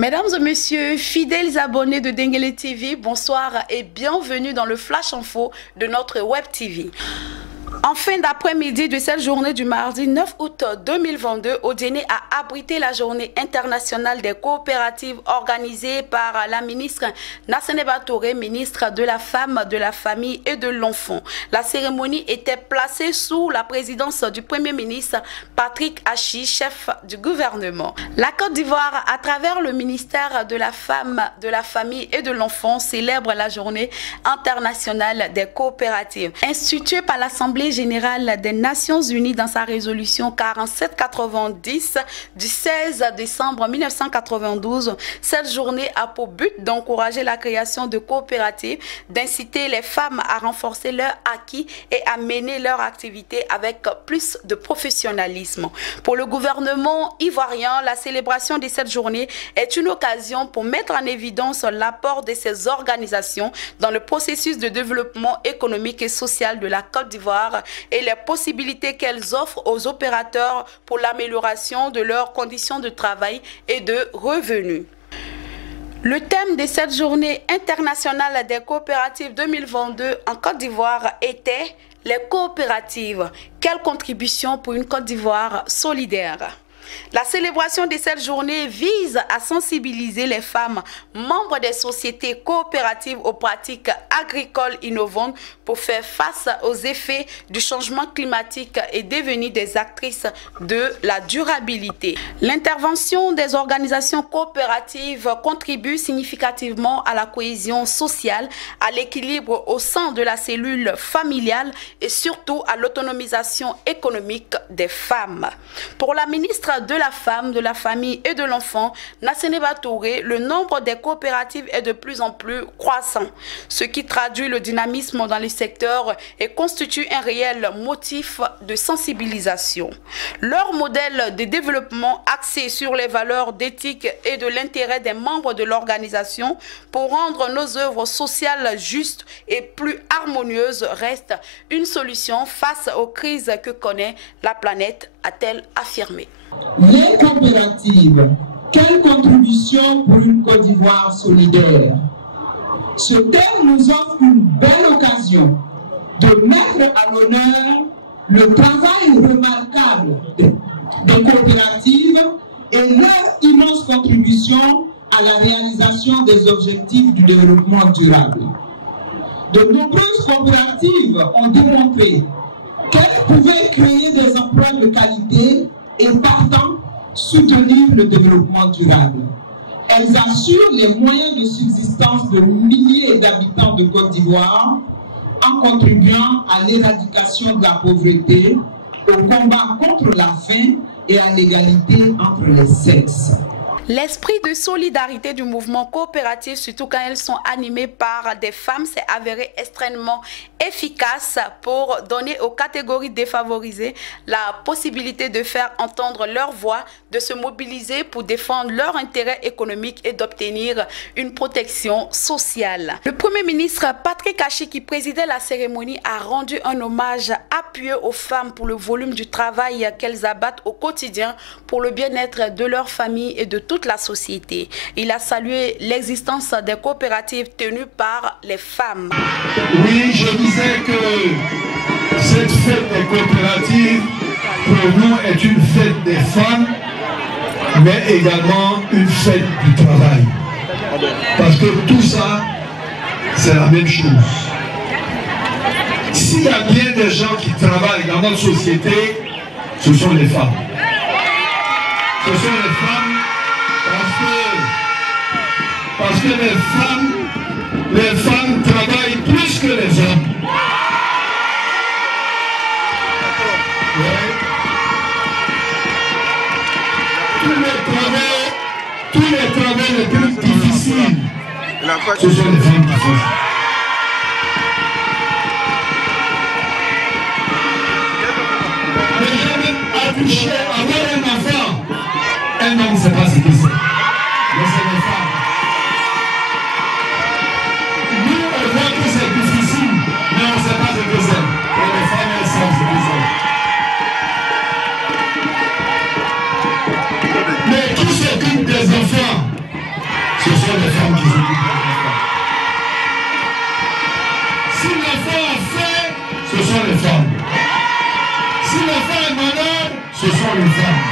Mesdames et messieurs, fidèles abonnés de Denguele TV, bonsoir et bienvenue dans le Flash Info de notre Web TV. En fin d'après-midi de cette journée du mardi 9 août 2022, Odiéné a abrité la journée internationale des coopératives organisée par la ministre Nassénéba Touré, ministre de la Femme, de la Famille et de l'Enfant. La cérémonie était placée sous la présidence du Premier ministre Patrick Achi, chef du gouvernement. La Côte d'Ivoire, à travers le ministère de la Femme, de la Famille et de l'Enfant, célèbre la journée internationale des coopératives. Instituée par l'Assemblée générale des Nations Unies dans sa résolution 4790 du 16 décembre 1992, cette journée a pour but d'encourager la création de coopératives, d'inciter les femmes à renforcer leur acquis et à mener leur activité avec plus de professionnalisme. Pour le gouvernement ivoirien, la célébration de cette journée est une occasion pour mettre en évidence l'apport de ces organisations dans le processus de développement économique et social de la Côte d'Ivoire et les possibilités qu'elles offrent aux opérateurs pour l'amélioration de leurs conditions de travail et de revenus. Le thème de cette journée internationale des coopératives 2022 en Côte d'Ivoire était « Les coopératives, quelle contribution pour une Côte d'Ivoire solidaire ?» La célébration de cette journée vise à sensibiliser les femmes membres des sociétés coopératives aux pratiques agricoles innovantes pour faire face aux effets du changement climatique et devenir des actrices de la durabilité. L'intervention des organisations coopératives contribue significativement à la cohésion sociale, à l'équilibre au sein de la cellule familiale et surtout à l'autonomisation économique des femmes. Pour la ministre de la Femme, de la Famille et de l'Enfant, Nassénéba Touré, le nombre des coopératives est de plus en plus croissant, ce qui traduit le dynamisme dans le secteur et constitue un réel motif de sensibilisation. Leur modèle de développement axé sur les valeurs d'éthique et de l'intérêt des membres de l'organisation pour rendre nos œuvres sociales justes et plus harmonieuses reste une solution face aux crises que connaît la planète, a-t-elle affirmé. Les coopératives, quelle contribution pour une Côte d'Ivoire solidaire? Ce thème nous offre une belle occasion de mettre à l'honneur le travail remarquable des coopératives et leur immense contribution à la réalisation des objectifs du développement durable. De nombreuses coopératives ont démontré qu'elles pouvaient créer des emplois de qualité et partant soutenir le développement durable. Elles assurent les moyens de subsistance de milliers d'habitants de Côte d'Ivoire en contribuant à l'éradication de la pauvreté, au combat contre la faim et à l'égalité entre les sexes. L'esprit de solidarité du mouvement coopératif, surtout quand elles sont animées par des femmes, s'est avéré extrêmement efficace pour donner aux catégories défavorisées la possibilité de faire entendre leur voix, de se mobiliser pour défendre leurs intérêts économiques et d'obtenir une protection sociale. Le Premier ministre Patrick Achi, qui présidait la cérémonie, a rendu un hommage appuyé aux femmes pour le volume du travail qu'elles abattent au quotidien pour le bien-être de leur famille et de toute la société. Il a salué l'existence des coopératives tenues par les femmes. Oui, je disais que cette fête des coopératives, pour nous, est une fête des femmes, mais également une fête du travail. Parce que tout ça, c'est la même chose. S'il y a bien des gens qui travaillent dans notre société, ce sont les femmes. Ce sont les femmes parce que les femmes travaillent plus que les hommes. Ouais. Tous les travaux les plus difficiles, ce sont les femmes qui font. Accoucher, avoir un enfant, un homme ne sait pas ce que c'est. Mais c'est les femmes. Nous, on voit que c'est difficile, mais on ne sait pas ce que c'est. Et les femmes, elles savent ce que c'est. Mais qui s'occupe des enfants? sont les femmes. Si l'enfant est malade, ce sont les femmes.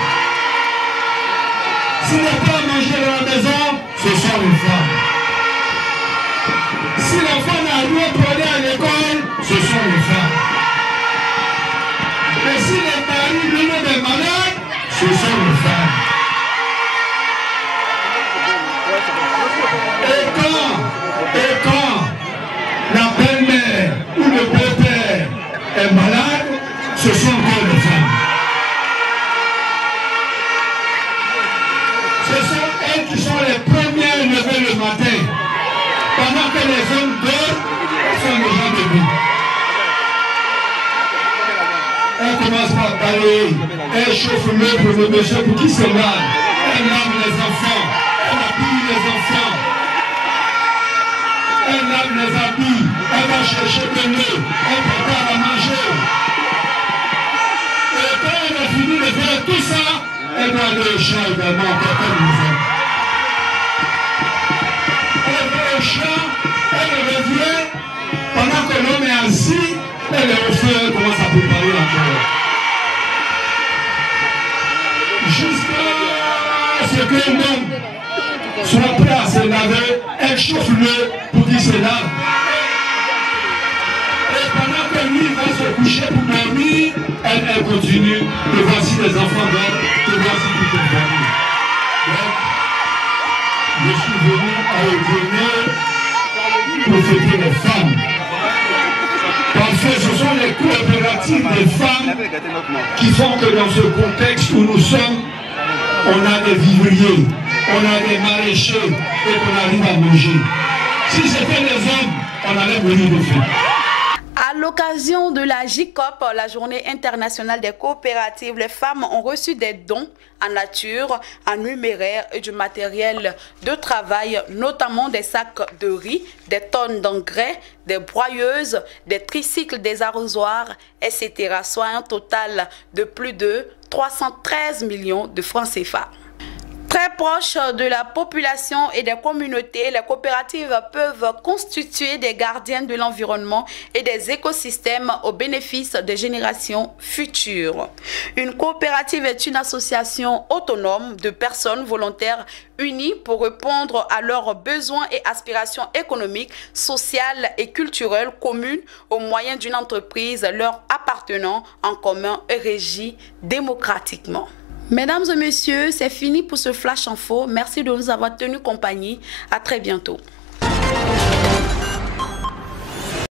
S'il n'a pas à manger dans la maison, ce sont les femmes. Si l'enfant n'a rien pour aller à l'école, ce sont les femmes. Mais si le mari lui-même est malade, ce sont les femmes. Et quand la belle-mère ou le beau-père est malade, ce sont encore les femmes. Ce sont elles qui sont les premières à lever le matin. Pendant que les hommes dorment, elles sont déjà debout. Elle commence par balayer, elle chauffe l'eau pour le monsieur pour qu'il se lave. Elle lave les enfants, elle habille les enfants. Elle lave les habits, elle va chercher de l'eau, elle prépare à manger. Et quand elle a fini de faire tout ça, elle va aller au champ également quand elle nous aime. Elle va au champ, elle revient, pendant que l'homme est assis, elle est au feu, elle commence à préparer encore. Jusqu'à ce que l'homme soit prêt à se laver, elle chauffe l'eau pour qu'il se lave. Et pendant que lui va se coucher pour dormir, elle continue. Et voici les enfants d'homme, et voici toute une famille. Donc, je suis venu à Odioné pour fêter les femmes. Parce que ce sont les coopératives des femmes qui font que dans ce contexte où nous sommes, on a des vivriers, on a des maraîchers et qu'on arrive à manger. Si c'était les hommes, on allait mourir de faim. À l'occasion de la JCOP, la journée internationale des coopératives, les femmes ont reçu des dons en nature, en numéraire et du matériel de travail, notamment des sacs de riz, des tonnes d'engrais, des broyeuses, des tricycles, des arrosoirs, etc. Soit un total de plus de 313 millions de francs CFA. Très proches de la population et des communautés, les coopératives peuvent constituer des gardiens de l'environnement et des écosystèmes au bénéfice des générations futures. Une coopérative est une association autonome de personnes volontaires unies pour répondre à leurs besoins et aspirations économiques, sociales et culturelles communes au moyen d'une entreprise leur appartenant en commun et régie démocratiquement. Mesdames et messieurs, c'est fini pour ce Flash Info. Merci de nous avoir tenu compagnie. À très bientôt.